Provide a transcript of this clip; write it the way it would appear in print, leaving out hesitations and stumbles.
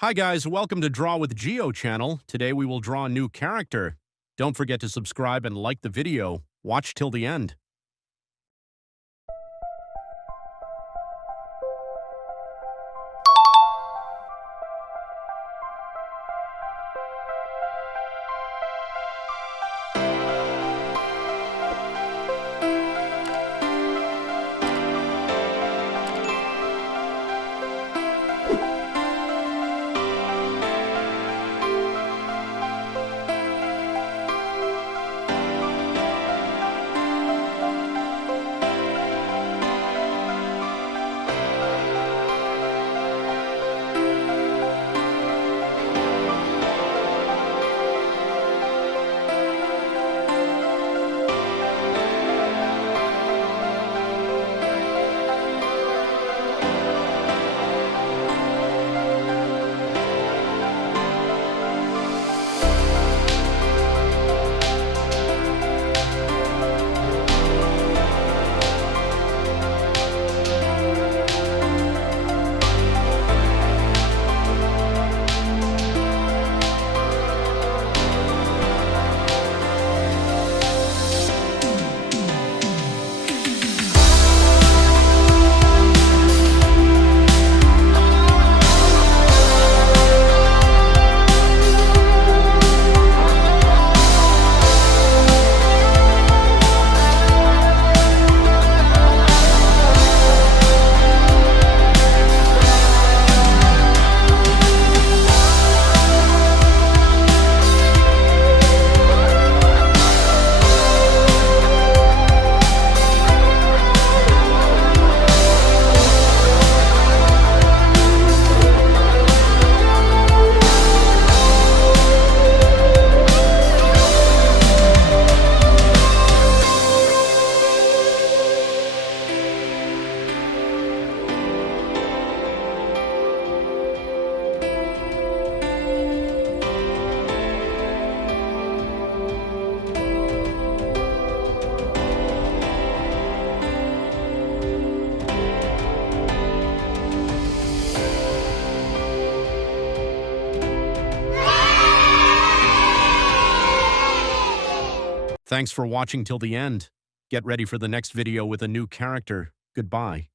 Hi guys, welcome to Draw with Geo channel. Today we will draw a new character. Don't forget to subscribe and like the video. Watch till the end. Thanks for watching till the end. Get ready for the next video with a new character. Goodbye.